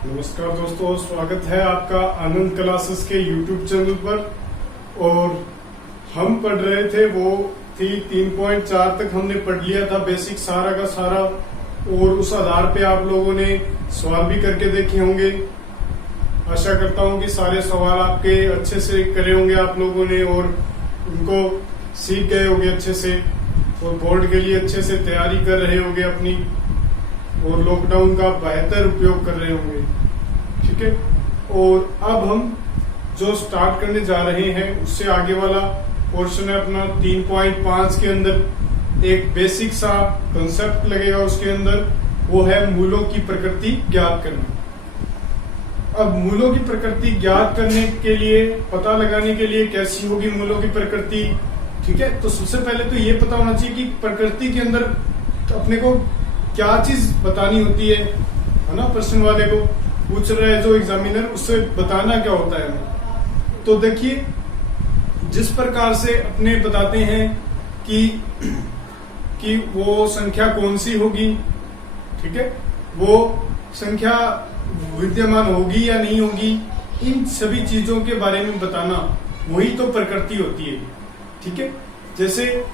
नमस्कार दोस्तों, स्वागत है आपका आनंद क्लासेस के YouTube चैनल पर। और हम पढ़ रहे थे वो थी 3.4 तक हमने पढ़ लिया था, बेसिक सारा का सारा। और उस आधार पे आप लोगों ने सवाल भी करके देखे होंगे। आशा करता हूं कि सारे सवाल आपके अच्छे से करे होंगे आप लोगों ने और उनको सीख गए होंगे अच्छे से, और बोर्ड के लिए अच्छे से तैयारी कर रहे होंगे अपनी, और लॉकडाउन का बेहतर उपयोग कर रहे होंगे। ठीक है, और अब हम जो स्टार्ट करने जा रहे हैं उससे आगे वाला पोर्शन है अपना 3.5 के अंदर एक बेसिक सा कंसेप्ट लगेगा उसके अंदर, वो है मूलों की प्रकृति ज्ञात करना। अब मूलों की प्रकृति ज्ञात करने के लिए, पता लगाने के लिए कैसी होगी मूलों की प्रकृति। ठीक है, तो सबसे पहले तो ये पता होना चाहिए कि प्रकृति के अंदर अपने को क्या चीज बतानी होती है ना। प्रश्न वाले को पूछ रहे हैं जो एग्जामिनर, उससे बताना क्या होता है हमें। तो देखिए, जिस प्रकार से अपने बताते हैं कि वो संख्या कौन सी होगी, ठीक है, वो संख्या विद्यमान होगी या नहीं होगी, इन सभी चीजों के बारे में बताना, वही तो प्रकृति होती है। ठीक है, जैसे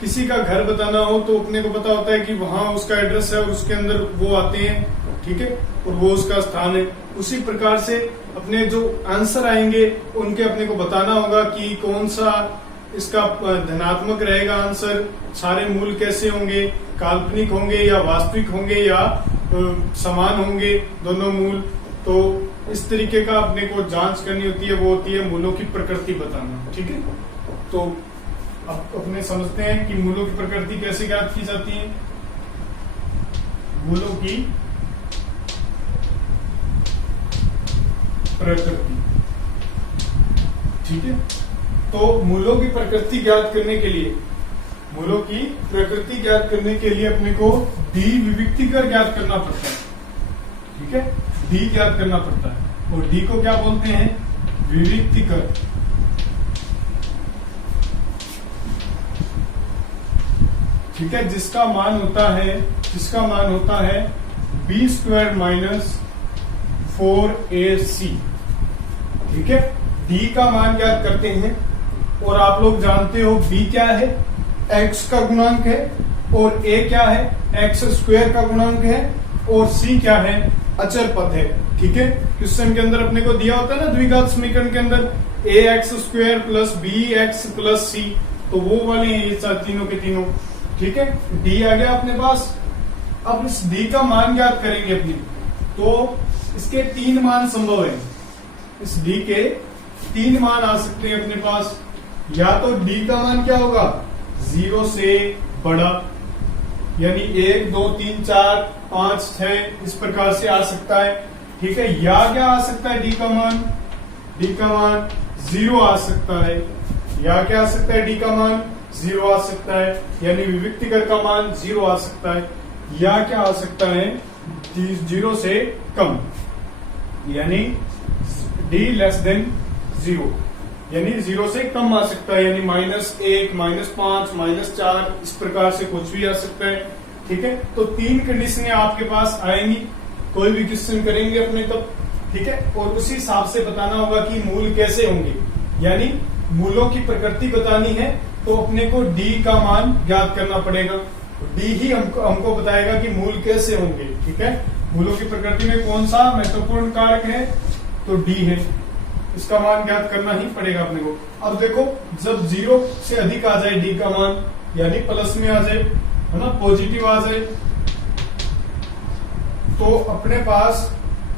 किसी का घर बताना हो तो अपने को पता होता है कि वहां उसका एड्रेस है और उसके अंदर वो आते हैं, ठीक है, और वो उसका स्थान है। उसी प्रकार से अपने जो आंसर आएंगे उनके अपने को बताना होगा कि कौन सा इसका धनात्मक रहेगा आंसर, सारे मूल कैसे होंगे, काल्पनिक होंगे या वास्तविक होंगे या समान होंगे दोनों मूल। तो इस तरीके का अपने को जांच करनी होती है, वो होती है मूलों की प्रकृति बताना। ठीक है, तो अब अपने समझते हैं कि मूलों की प्रकृति कैसे ज्ञात की जाती है। मूलों की प्रकृति, ठीक है, तो मूलों की प्रकृति ज्ञात करने के लिए, मूलों की प्रकृति ज्ञात करने के लिए अपने को डी विविक्तिकर ज्ञात करना पड़ता है। ठीक है, डी ज्ञात करना पड़ता है, और डी को क्या बोलते हैं? विविक्तिकर। ठीक है, जिसका मान होता है b स्क्वायर माइनस 4ac। ठीक है, d का मान ज्ञात करते हैं, और आप लोग जानते हो b क्या है? x का गुणांक है, और a क्या है? x स्क्वायर का गुणांक है, और c क्या है? अचर पद है। ठीक है, क्वेश्चन के अंदर अपने को दिया होता है ना द्विघात समीकरण के अंदर ax square plus bx plus c, तो वो वाले हैं ये तीनों के तीनों। ठीक है, d आ गया अपने पास। अब इस d का मान ज्ञात करेंगे अपनी, तो इसके 3 मान संभव है। इस d के 3 मान आ सकते हैं अपने पास। या तो d का मान क्या होगा? 0 से बड़ा, यानी 1, 2, 3, 4, 5, 6 इस प्रकार से आ सकता है। ठीक है, या क्या आ सकता है? d का मान 0 आ सकता है। या क्या आ सकता है? d का मान 0 आ सकता है, यानी विविक्तिकर का मान 0 आ सकता है। या क्या आ सकता है? 0 से कम, यानी d लेस देन 0, यानी 0 से कम आ सकता है, यानी -1, -5, -4 इस प्रकार से कुछ भी आ सकता है। ठीक है, तो 3 कंडीशनें आपके पास आएंगी, कोई भी क्वेश्चन करेंगे अपने तब। ठीक है, और उसी हिसाब से बताना होगा कि मूल कैसे होंगे, यानी मूलों की प्रकृति बतानी है तो अपने को d का मान ज्ञात करना पड़ेगा। d ही हमको बताएगा कि मूल कैसे होंगे। ठीक है, मूलों की प्रकृति में कौन सा महत्वपूर्ण कारक है? तो d है, इसका मान ज्ञात करना ही पड़ेगा अपने को। अब देखो, जब 0 से अधिक आ जाए d का मान, यानी प्लस में आ जाए, है ना, पॉजिटिव आ जाए, तो अपने पास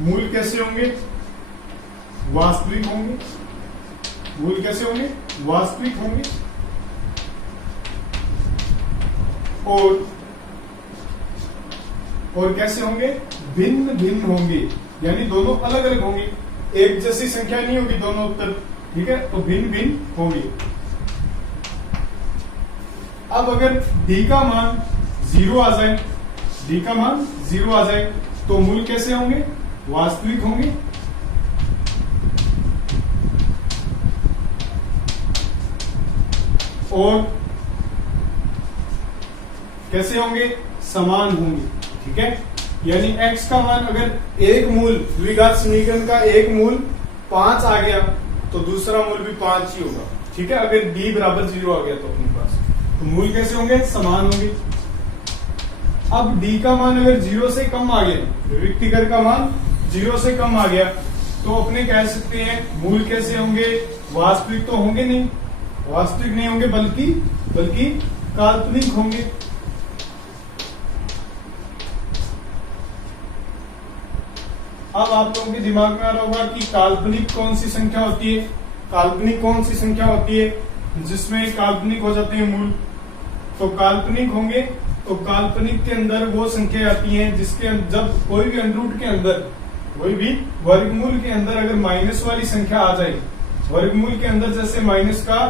मूल कैसे होंगे? वास्तविक होंगे। मूल कैसे होंगे? वास्तविक होंगे। और कैसे होंगे? भिन्न भिन्न होंगे, यानी दोनों अलग अलग होंगे, एक जैसी संख्या नहीं होगी दोनों उत्तर। ठीक है, तो भिन्न भिन्न होंगे। अब अगर d का मान 0 आ जाए, d का मान 0 आ जाए, तो मूल कैसे होंगे? वास्तविक होंगे। और कैसे होंगे? समान होंगे। ठीक है, यानी x का मान अगर एक मूल द्विघात समीकरण का एक मूल 5 आ गया तो दूसरा मूल भी 5 ही होगा। ठीक है, अगर b बराबर 0 आ गया तो अपने पास तो मूल कैसे होंगे, समान होंगे। अब d का मान अगर 0 से कम आ गया, विविक्तिकर का मान 0 से कम आ गया तो अपने कह सकते हैं मूल कैसे होंगे, वास्तविक तो होंगे नहीं, वास्तविक नहीं होंगे बल्कि काल्पनिक होंगे। अब आप लोगों के दिमाग में आ रहा होगा कि काल्पनिक कौन सी संख्या होती है, काल्पनिक कौन सी संख्या होती है जिसमें काल्पनिक हो जाते हैं मूल। तो काल्पनिक होंगे तो काल्पनिक के अंदर वो संख्या आती है जिसके जब कोई भी अंडररूट के अंदर, कोई भी वर्गमूल के अंदर अगर माइनस वाली संख्या आ जाए, वर्गमूल के अंदर जैसे माइनस का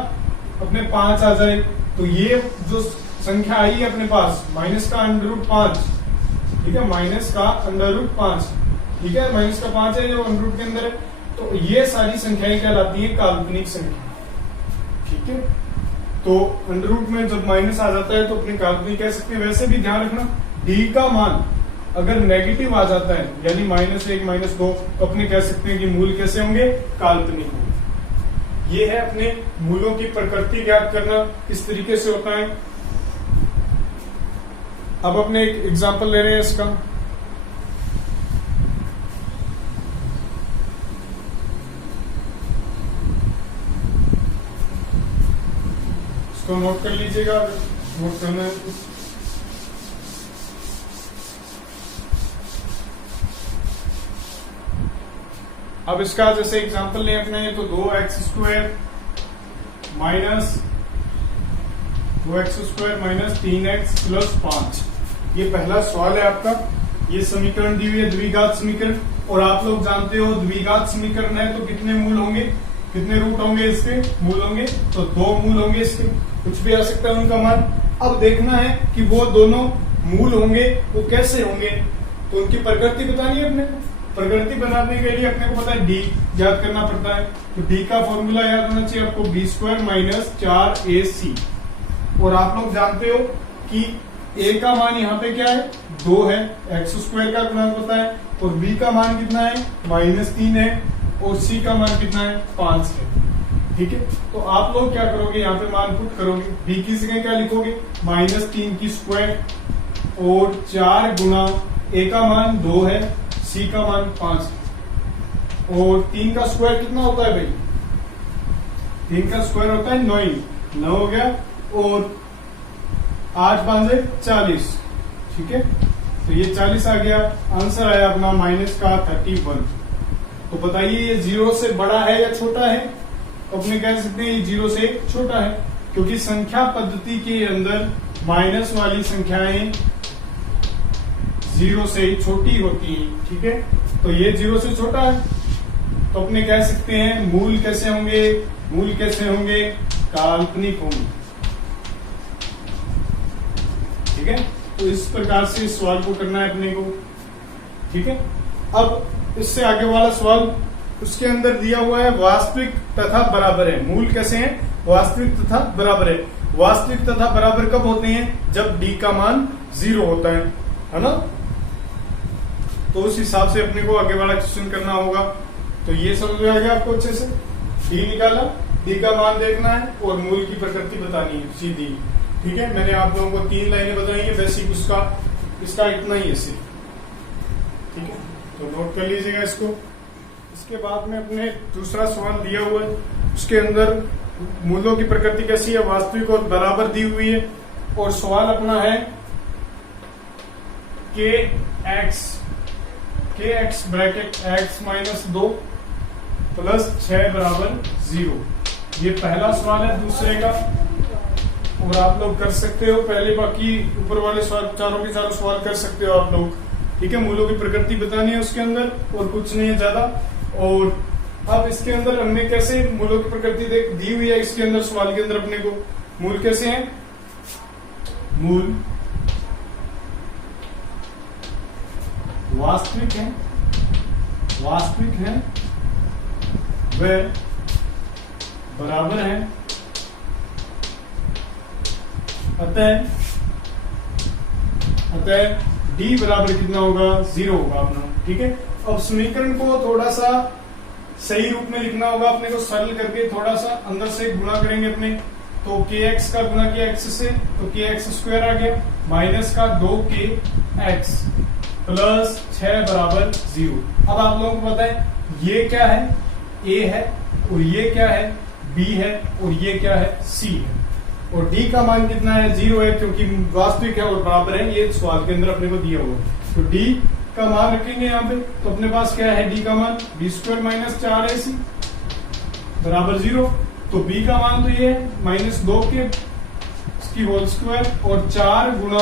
अपने 5 आ जाए, तो ये जो संख्या आई है अपने पास माइनस का √5, ठीक है, माइनस का √5, ठीक है, माइनस का 5 है जो अंडररूट के अंदर है, तो ये सारी संख्याएं क्या लाती है, काल्पनिक संख्या। ठीक है, तो अंडररूट में जब माइनस आ जाता है तो अपने काल्पनिक कह सकते हैं। वैसे भी ध्यान रखना डी का मान अगर नेगेटिव आ जाता है यानी -1 -2 तो अपने कह सकते हैं कि मूल कैसे होंगे, काल्पनिक होंगे। ये है अपने मूलों की प्रकृति ज्ञात करना किस तरीके से होता है। अब अपने एक एग्जाम्पल ले रहे हैं इसका। इसको नोट कर लीजिएगा, नोट करना है तो। अब इसका जैसे एग्जांपल लें अपने तो 2x² माइनस 3x + 5, ये पहला सवाल है आपका। ये समीकरण दी हुई है द्विघात समीकरण, और आप लोग जानते हो द्विघात समीकरण है तो कितने मूल होंगे, कितने रूट होंगे इसके, मूल होंगे, तो 2 मूल होंगे इसके, कुछ भी आ सकता है उनका मान। अब देखना है कि वो दोनों मूल होंगे वो कैसे होंगे, तो उनकी प्रकृति बतानी है अपने को। प्रकृति बनाने के लिए अपने को पता है डी याद करना पड़ता है, तो डी का फॉर्मूला याद होना चाहिए आपको, b² - 4ac। और आप लोग जानते हो कि a का मान यहाँ पे क्या है, 2 है, x² का गुणांक होता है, और b का मान कितना है, -3 है, और c का मान कितना है, 5 है। ठीक है, तो आप लोग क्या करोगे, यहाँ पे मान पुट करोगे, b की जगह क्या लिखोगे, -3 की स्क्वायर और 4 गुना a का मान 2 है, c का मान 5 है, और 3 का स्क्वायर कितना होता है भाई, 3 का स्क्वायर होता है 9 हो गया, और 8 × 5 = 40। ठीक है, तो ये 40 आ गया, आंसर आया अपना -31। तो बताइए ये 0 से बड़ा है या छोटा है, तो अपने कह सकते हैं ये 0 से छोटा है, क्योंकि संख्या पद्धति के अंदर माइनस वाली संख्याएं 0 से छोटी होती हैं। ठीक है, तो ये 0 से छोटा है, तो अपने कह सकते हैं मूल कैसे होंगे, मूल कैसे होंगे, काल्पनिक होंगे। ठीक है, तो इस प्रकार से इस सवाल को करना है अपने को। ठीक है, अब इससे आगे वाला सवाल, उसके अंदर दिया हुआ है वास्तविक तथा बराबर है। मूल कैसे हैं, वास्तविक तथा बराबर है। वास्तविक तथा बराबर कब होते हैं, जब d का मान 0 होता है ना। तो उस हिसाब से अपने को आगे वाला क्वेश्चन करना होगा। तो ये समझ में आ गया आपको अच्छे से, d निकाला, d का मान देखना है और मूल की प्रकृति बतानी है सीधी। ठीक है, मैंने आप लोगों को 3 लाइनें बताई है, बेसिक उसका इसका इतना ही है सिर्फ। ठीक है, तो नोट कर लीजिएगा इसको। इसके बाद में अपने दूसरा सवाल दिया हुआ है, उसके अंदर मूलों की प्रकृति कैसी है, वास्तविक और बराबर दी हुई है, और सवाल अपना है kx ब्रैकेट x - 2 + 6 = 0। ये पहला सवाल है दूसरे का, और आप लोग कर सकते हो पहले, बाकी ऊपर वाले सवाल चारों के चारों सवाल कर सकते हो आप लोग। ठीक है, मूलों की प्रकृति बतानी है उसके अंदर, और कुछ नहीं है ज्यादा। और अब इसके अंदर हमने कैसे मूलों की प्रकृति दी हुई है, इसके अंदर सवाल के अंदर अपने को मूल कैसे हैं, मूल वास्तविक है वे बराबर है, अतः डी बराबर कितना होगा 0 होगा अपना। ठीक है, अब समीकरण को थोड़ा सा सही रूप में लिखना होगा अपने को, सरल करके थोड़ा सा अंदर से गुणा करेंगे अपने। तो kx का गुणा किया x से तो kx स्क्वायर आ गया, माइनस का 2kx प्लस 6 बराबर 0। अब आप लोगों को पता है ये क्या है, a है, और ये क्या है, b है, और ये क्या है, c है। और d का मान कितना है, 0 है, क्योंकि वास्तविक है और बराबर है, ये सवाल के अंदर अपने को दिया हुआ है। तो d का मान रखेंगे यहाँ पे, तो अपने पास क्या है, d का मान b स्क्वायर माइनस 4ac बराबर 0। तो b का मान तो ये है माइनस 2 के इसकी होल स्क्वायर, और 4 गुणा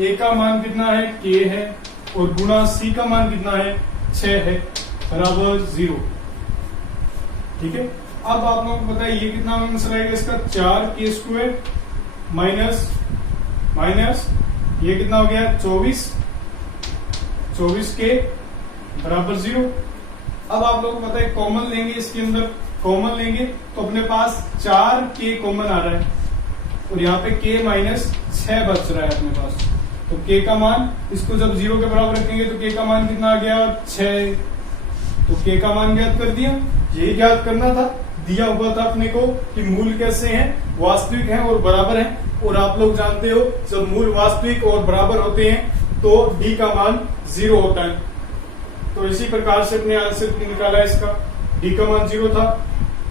a का मान कितना है, k है, और गुणा c का मान कितना है, 6 है, बराबर 0। ठीक है, अब आप लोगों को पता है ये कितना आंसर आएगा इसका, 4k स्क्वायर माइनस माइनस ये कितना हो गया 24 के बराबर 0। अब आप लोगों को पता है कॉमन लेंगे, इसके अंदर कॉमन लेंगे तो अपने पास 4k कॉमन आ रहा है, और यहाँ पे k माइनस 6 बच रहा है अपने पास। तो k का मान इसको जब 0 के बराबर रखेंगे तो k का मान कितना आ गया, 6। तो k का मान ज्ञात कर दिया, यही ज्ञात करना था, दिया हुआ था अपने को कि मूल कैसे हैं, वास्तविक हैं और बराबर हैं। और आप लोग जानते हो जब मूल वास्तविक और बराबर होते हैं तो d का मान 0 होता है। तो इसी प्रकार से अपने आंसर निकाला, इसका d का मान 0 था।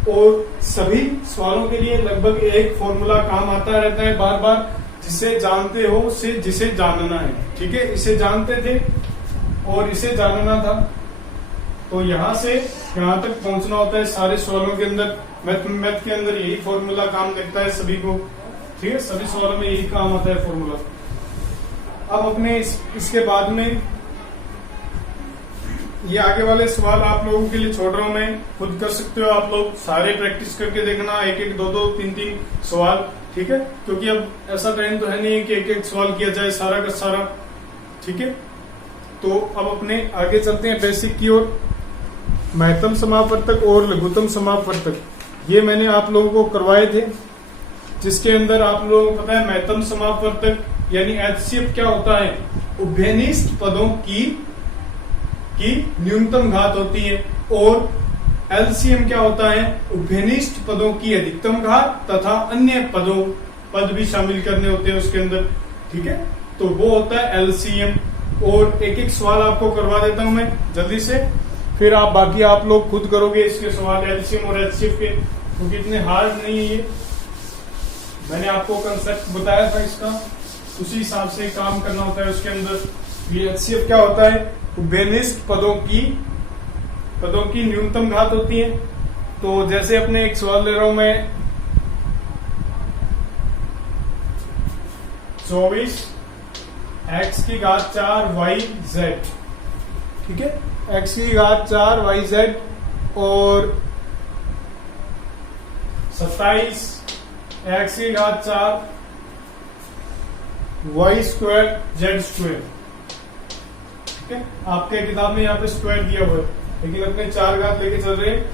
और सभी सवालों के लिए लगभग एक फॉर्मूला काम आता रहता है बार बार, जिसे जानते हो उसे जिसे जानना है। ठीक है, इसे जानते थे और इसे जानना था, तो यहां से यहां तक पहुंचना होता है सारे सवालों के अंदर। मैथ के अंदर यही फॉर्मूला काम करता है सभी को। ठीक है, सभी सवालों में यही काम आता है फॉर्मूला। अब अपने इसके बाद में ये आगे वाले सवाल आप लोगों के लिए छोड़ रहा हूं, मैं खुद कर सकते हो आप लोग, सारे प्रैक्टिस करके देखना, एक एक दो 3 सवाल। ठीक है, क्योंकि अब ऐसा टाइम तो है नहीं कि एक एक सवाल किया जाए सारा का सारा। ठीक है, तो अब अपने आगे चलते हैं बेसिक की ओर। महत्तम समापवर्तक और लघुत्तम समापवर्तक ये मैंने आप लोगों को करवाए थे, जिसके अंदर आप लोगों को पता है महत्तम समापवर्तक यानी HCF क्या होता है, उभयनिष्ठ पदों की न्यूनतम घात होती है, और LCM क्या होता है, उभयनिष्ठ पदों की अधिकतम घात तथा अन्य पद भी शामिल करने होते हैं उसके अंदर। ठीक है, तो वो होता है LCM। और एक एक सवाल आपको करवा देता हूं मैं जल्दी से, फिर आप बाकी आप लोग खुद करोगे इसके सवाल LCM और HCF के, क्योंकि इतने हार्ड नहीं है ये। मैंने आपको कंसेप्ट बताया था इसका, उसी हिसाब से काम करना होता है उसके अंदर। ये HCF क्या होता है, उभयनिष्ठ पदों की न्यूनतम घात होती है। तो जैसे अपने एक सवाल ले रहा हूं मैं, 24 x की घात 4 yz। ठीक है, x की घात 4 yz और 27 x की घात 4 y स्क्वायर z स्क्वायर। ठीक है, आपके किताब में यहाँ पे स्क्वायर दिया हुआ है, लेकिन अपने 4 घात लेके चल रहे हैं।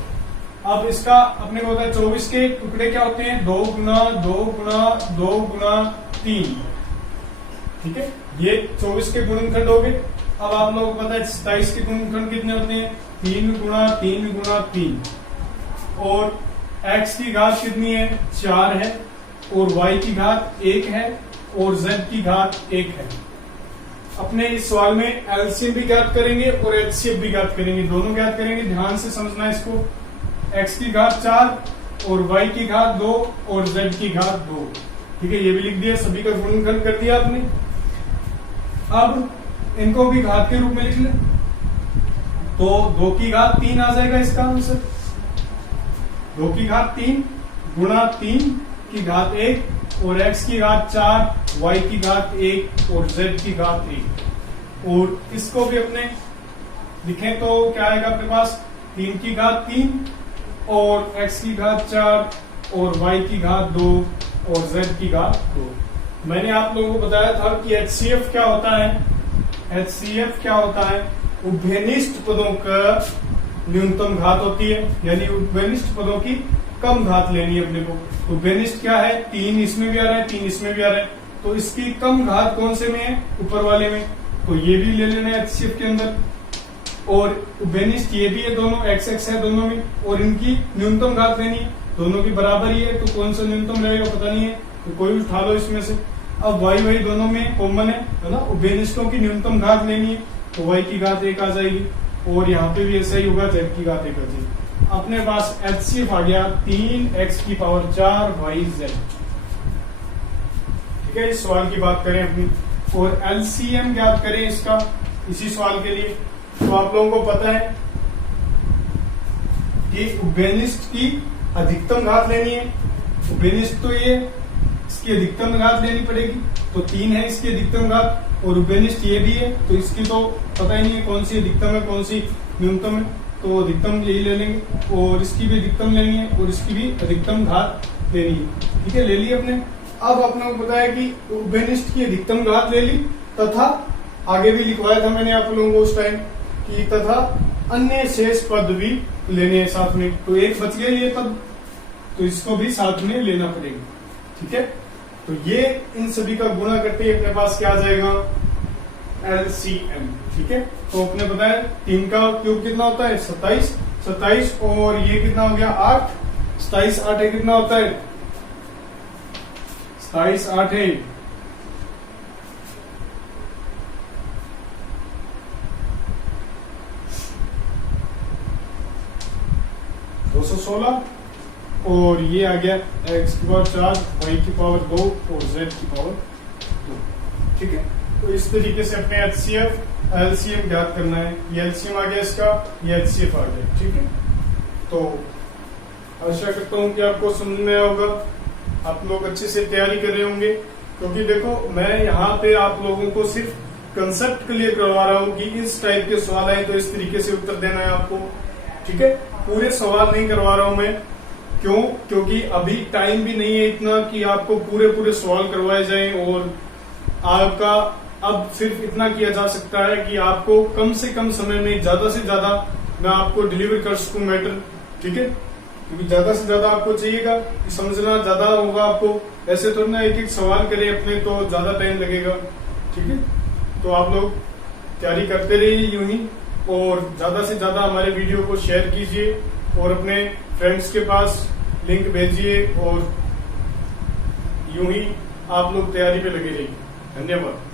अब इसका अपने को होता है 24 के टुकड़े क्या होते हैं, 2 गुना 2 गुना 2 गुना 3। ठीक है, ये 24 के गुणनखंड हो गए। अब आप लोगों को पता है 27 के गुणनखंड कितने होते हैं, 3 गुना 3 गुना 3। और x की घात कितनी है, 4 है, और y की घात 1 है, और z की घात 1 है। अपने इस सवाल में LCM भी ज्ञात करेंगे और HCF भी ज्ञात करेंगे, दोनों ज्ञात करेंगे। ध्यान से समझना इसको। x की घात 4 और y की घात 2 और z की घात 2। ठीक है, ये भी लिख दिया, सभी का गुणनखंड कर दिया आपने। अब इनको भी घात के रूप में लिख लें, तो 2 की घात 3 आ जाएगा इसका आंसर। 2 की घात 3 गुणा 3 की घात 1 और x की घात 4, y की घात 1 और z की घात 1। और इसको भी अपने लिखें तो क्या आएगा अपने पास, 3 की घात 3 और x की घात 4 और y की घात 2 और z की घात 2। मैंने आप लोगों को बताया था कि HCF क्या होता है। HCF क्या होता है, उभयनिष्ठ पदों का न्यूनतम घात होती है, यानी उभयनिष्ठ पदों की कम घात लेनी है अपने को। उभयनिष्ठ क्या है, 3 इसमें भी आ रहा है, 3 इसमें भी आ रहा है, तो इसकी कम घात कौन से में है, ऊपर वाले में, तो ये भी ले लेना है एचसीएफ के अंदर। और उभयनिष्ठ ये भी है, दोनों एक्स एक्स है दोनों में, और इनकी न्यूनतम घात लेनी है, दोनों की बराबर ही है, तो कौन सा न्यूनतम रहेगा पता नहीं है, तो कोई उठा लो इसमें से। अब वाई वाई दोनों में कॉमन है ना, उभयनिष्ठों की न्यूनतम घात लेनी है, तो वाई की घात 1 आ जाएगी, और यहाँ पे भी ऐसा ही होगा, जेड की घात 1 आ जाएगी। अपने पास एचसीएफ आ गया 3x⁴y z। ठीक है, इस सवाल की बात करें अपनी, और एलसीएम ज्ञात करें इसका इसी सवाल के लिए। तो आप लोगों को पता है कि उभयनिष्ठ की अधिकतम घात लेनी है, उभयनिष्ठ तो ये, इसकी अधिकतम घात लेनी पड़ेगी, तो 3 है इसकी अधिकतम घात, और उभयनिष्ठ ये भी है, तो इसकी तो पता ही नहीं है कौन सी अधिकतम है कौन सी न्यूनतम है, तो अधिकतम यही ले लेंगे, और इसकी भी अधिकतम लेनी है, और इसकी भी अधिकतम घात लेनी है। ठीक है, ले ली अपने। अब अपने को पता है कि उभयनिष्ठ की अधिकतम घात ले ली, तथा आगे भी लिखवाया था मैंने आप लोगों को उस टाइम कि तथा अन्य शेष पद भी लेने हैं साथ में, तो एक बच गया ये पद, तो इसको भी साथ में लेना पड़ेगा। ठीक है, तो ये इन सभी का गुणा करते ही अपने पास क्या आ जाएगा, एलसीएम। ठीक है, तो अपने पता है 3 का क्यूब कितना होता है 27, और ये कितना हो गया 8, 27 8 है, कितना होता है 27 8 है 216, और ये आ गया x⁴4 y⁴2 और z⁴2। ठीक है, तो इस तरीके से अपने एचसीएफ एलसीएम ज्ञात करना है। ये एलसीएम आ गया इसका, ये एचसीएफ आ गया। ठीक है, तो आशा करता हूँ कि आपको समझ में आया होगा, आप लोग अच्छे से तैयारी कर रहे होंगे, क्योंकि देखो मैं यहाँ पे आप लोगों को सिर्फ कंसेप्ट क्लियर करवा रहा हूँ कि इस टाइप के सवाल आए तो इस तरीके से उत्तर देना है आपको। ठीक है, पूरे सवाल नहीं करवा रहा हूं मैं, क्यों, क्योंकि अभी टाइम भी नहीं है इतना कि आपको पूरे सवाल करवाए जाएं, और आपका अब सिर्फ इतना किया जा सकता है कि आपको कम से कम समय में ज्यादा से ज्यादा मैं आपको डिलीवर कर सकूं मैटर। ठीक है, क्योंकि ज्यादा से ज्यादा आपको चाहिएगा, समझना ज्यादा होगा आपको, ऐसे तो ना एक एक सवाल करें अपने तो ज्यादा टाइम लगेगा। ठीक है, तो आप लोग तैयारी करते रहिए यूं ही, और ज्यादा से ज्यादा हमारे वीडियो को शेयर कीजिए, और अपने फ्रेंड्स के पास लिंक भेजिए, और यूं ही आप लोग तैयारी पे लगे रहिए। धन्यवाद।